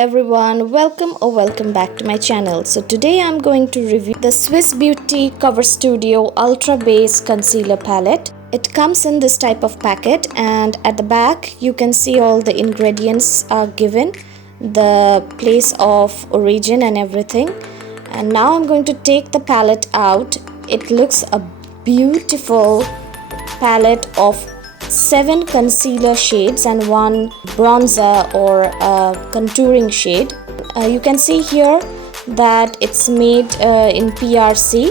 everyone, welcome back to my channel. So today I'm going to review the Swiss Beauty Cover Studio Ultra Base Concealer Palette. It comes in this type of packet, and at the back you can see all the ingredients are given, the place of origin and everything. And now I'm going to take the palette out. It looks a beautiful palette of 7 concealer shades and 1 bronzer or contouring shade. You can see here that it's made in PRC,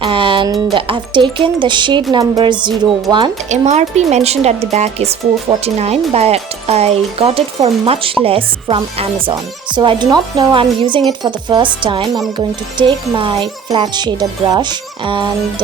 and I've taken the shade number 01. MRP mentioned at the back is $4.49, but I got it for much less from Amazon. So I do not know, I'm using it for the first time. I'm going to take my flat shader brush, and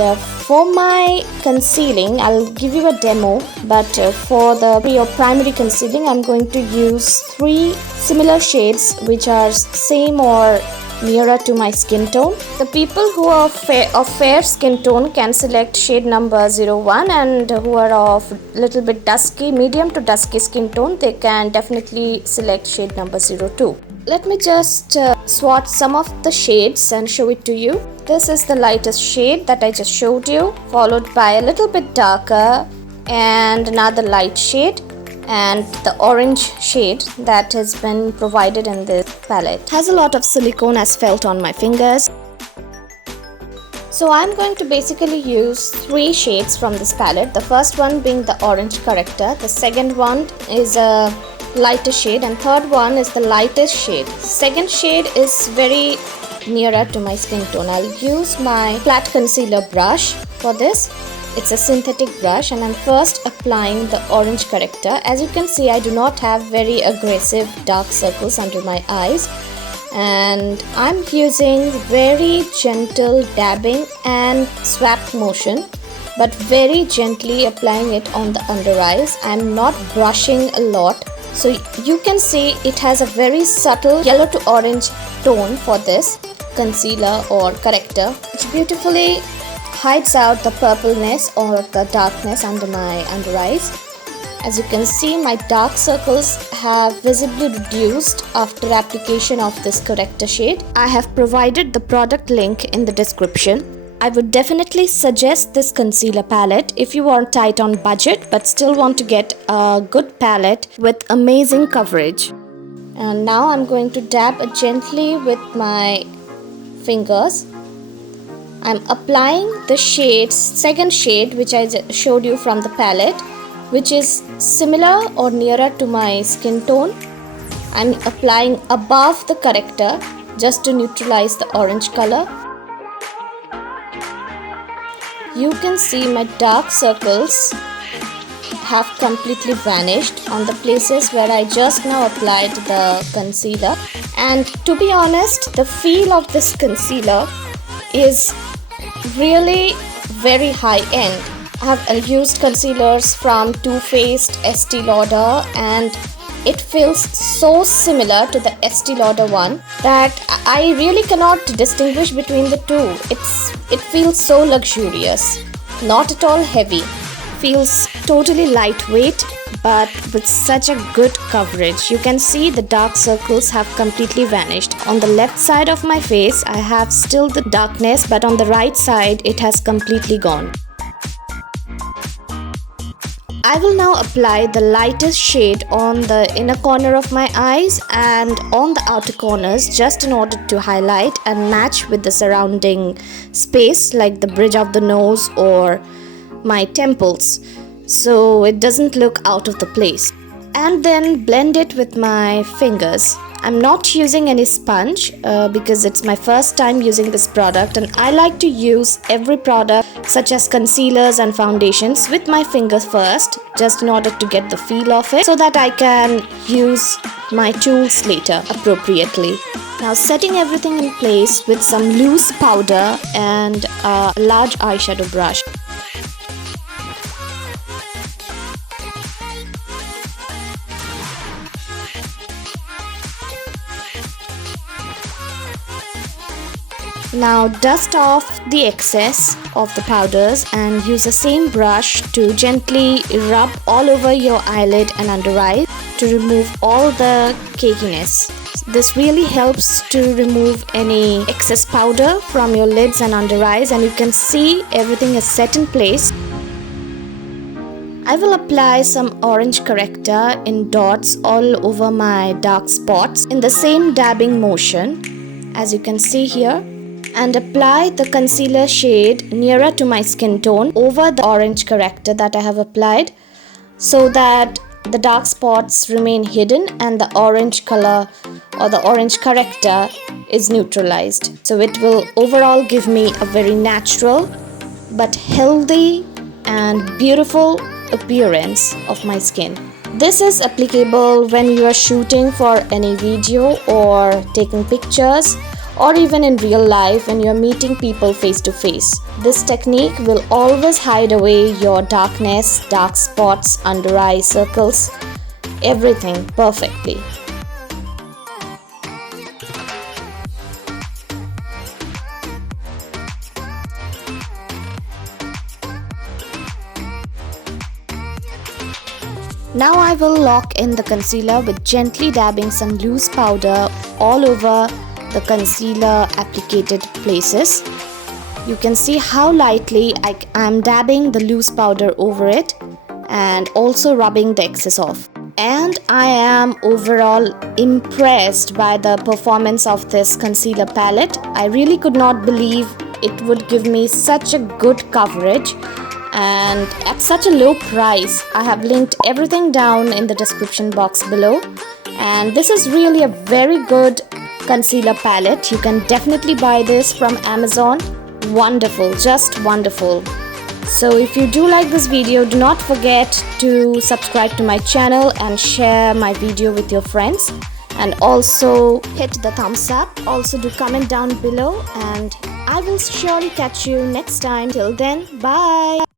for my concealing I'll give you a demo, but for your primary concealing I'm going to use 3 similar shades which are same or nearer to my skin tone. The people who are of fair skin tone can select shade number 01, and who are of little bit dusky, medium to dusky skin tone, they can definitely select shade number 02. Let me just swatch some of the shades and show it to you. This is the lightest shade that I just showed you, followed by a little bit darker and another light shade, and the orange shade that has been provided in this palette. It has a lot of silicone as felt on my fingers. So I'm going to basically use 3 shades from this palette. The first one being the orange corrector, the second one is a lighter shade, and third one is the lightest shade. Second shade is very nearer to my skin tone. I'll use my flat concealer brush for this. It's a synthetic brush, and I'm first applying the orange corrector. As you can see, I do not have very aggressive dark circles under my eyes, and I'm using very gentle dabbing and swap motion, but very gently applying it on the under eyes. I'm not brushing a lot, so you can see it has a very subtle yellow to orange tone for this concealer or corrector, which beautifully hides out the purpleness or the darkness under my under eyes. As you can see, my dark circles have visibly reduced after application of this corrector shade. I have provided the product link in the description. I would definitely suggest this concealer palette if you are tight on budget but still want to get a good palette with amazing coverage. And now I'm going to dab gently with my fingers. I'm applying the second shade which I showed you from the palette, which is similar or nearer to my skin tone. I'm applying above the corrector just to neutralize the orange color. You can see my dark circles have completely vanished on the places where I just now applied the concealer. And to be honest, the feel of this concealer is really very high end. I have used concealers from Too Faced, Estee Lauder, and it feels so similar to the Estee Lauder one that I really cannot distinguish between the two. It feels so luxurious, not at all heavy, feels totally lightweight, but with such a good coverage. You can see the dark circles have completely vanished. On the left side of my face I have still the darkness, but on the right side it has completely gone. I will now apply the lightest shade on the inner corner of my eyes and on the outer corners, just in order to highlight and match with the surrounding space like the bridge of the nose or my temples, so it doesn't look out of the place. And then blend it with my fingers. I'm not using any sponge because it's my first time using this product, and I like to use every product such as concealers and foundations with my fingers first, just in order to get the feel of it so that I can use my tools later appropriately. Now setting everything in place with some loose powder and a large eyeshadow brush. Now dust off the excess of the powders and use the same brush to gently rub all over your eyelid and under eye to remove all the cakiness. This really helps to remove any excess powder from your lids and under eyes, and you can see everything is set in place. I will apply some orange corrector in dots all over my dark spots in the same dabbing motion as you can see here, and apply the concealer shade nearer to my skin tone over the orange corrector that I have applied, so that the dark spots remain hidden and the orange color or the orange corrector is neutralized. So it will overall give me a very natural but healthy and beautiful appearance of my skin. This is applicable when you are shooting for any video or taking pictures, or even in real life when you are meeting people face to face. This technique will always hide away your darkness, dark spots, under eye circles, everything perfectly. Now I will lock in the concealer with gently dabbing some loose powder all over the concealer applicated places. You can see how lightly I am dabbing the loose powder over it and also rubbing the excess off. And I am overall impressed by the performance of this concealer palette. I really could not believe it would give me such a good coverage and at such a low price. I have linked everything down in the description box below, and this is really a very good concealer palette. You can definitely buy this from Amazon. Wonderful, just wonderful. So if you do like this video, do not forget to subscribe to my channel and share my video with your friends, and also hit the thumbs up. Also do comment down below, and I will surely catch you next time. Till then, bye.